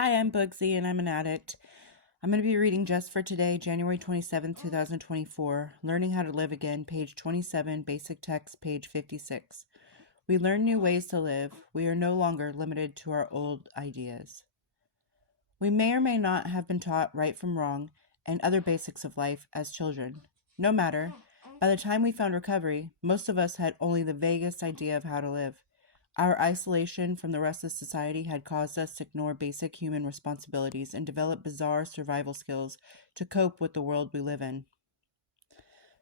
Hi, I'm Bugsy and I'm an addict. I'm going to be reading just for today, January 27th, 2024, Learning How to Live Again, page 27, basic text, page 56. We learn new ways to live. We are no longer limited to our old ideas. We may or may not have been taught right from wrong and other basics of life as children. No matter, by the time we found recovery, most of us had only the vaguest idea of how to live. Our isolation from the rest of society had caused us to ignore basic human responsibilities and develop bizarre survival skills to cope with the world we live in.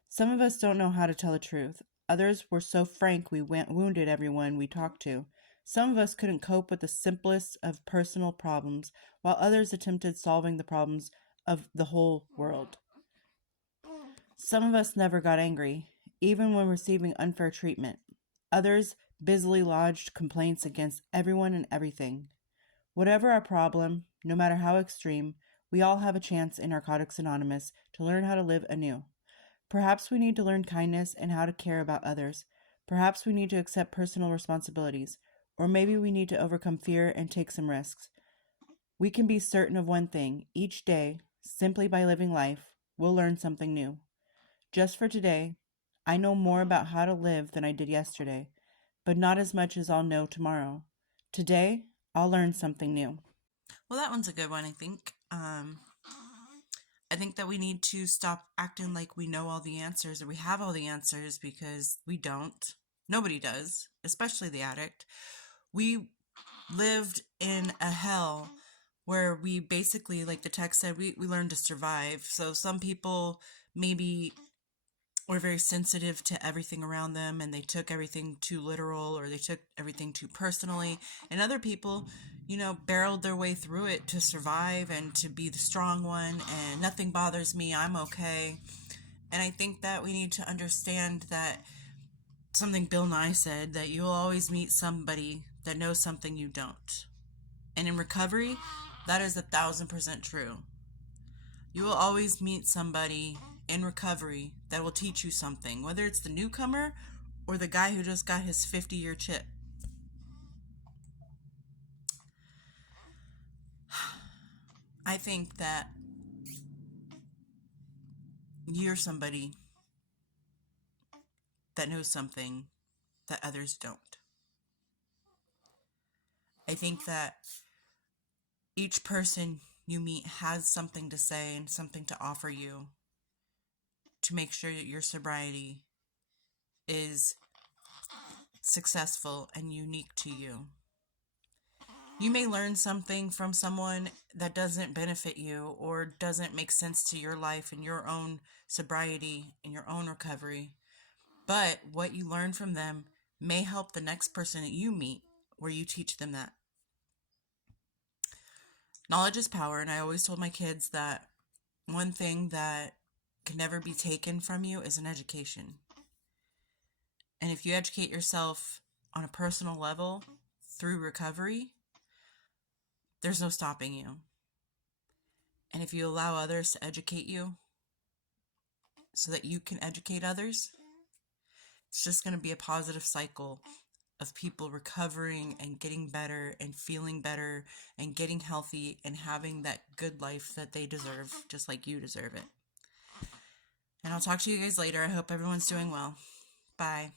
Some of us don't know how to tell the truth. Others were so frank we wounded everyone we talked to. Some of us couldn't cope with the simplest of personal problems, while others attempted solving the problems of the whole world. Some of us never got angry, even when receiving unfair treatment. Others busily lodged complaints against everyone and everything. Whatever our problem, no matter how extreme, we all have a chance in Narcotics Anonymous to learn how to live anew. Perhaps we need to learn kindness and how to care about others. Perhaps we need to accept personal responsibilities. Or maybe we need to overcome fear and take some risks. We can be certain of one thing: each day, simply by living life, we'll learn something new. Just for today, I know more about how to live than I did yesterday, but not as much as I'll know tomorrow. Today, I'll learn something new. Well, that one's a good one, I think. I think that we need to stop acting like we know all the answers or we have all the answers, because we don't. Nobody does, especially the addict. We lived in a hell where we basically, like the text said, we learned to survive. So some people maybe were very sensitive to everything around them and they took everything too literal or they took everything too personally. And other people, barreled their way through it to survive and to be the strong one, and nothing bothers me, I'm okay. And I think that we need to understand that something Bill Nye said, that you'll always meet somebody that knows something you don't. And in recovery, that is 1,000% true. You will always meet somebody in recovery that will teach you something, whether it's the newcomer or the guy who just got his 50-year chip. I think that you're somebody that knows something that others don't. I think that each person you meet has something to say and something to offer you to make sure that your sobriety is successful and unique to you. You may learn something from someone that doesn't benefit you or doesn't make sense to your life and your own sobriety and your own recovery. But what you learn from them may help the next person that you meet, where you teach them that. Knowledge is power, and I always told my kids that one thing that can never be taken from you is an education. And if you educate yourself on a personal level through recovery, there's no stopping you. And if you allow others to educate you so that you can educate others, it's just going to be a positive cycle of people recovering and getting better and feeling better and getting healthy and having that good life that they deserve, just like you deserve it. And I'll talk to you guys later. I hope everyone's doing well. Bye.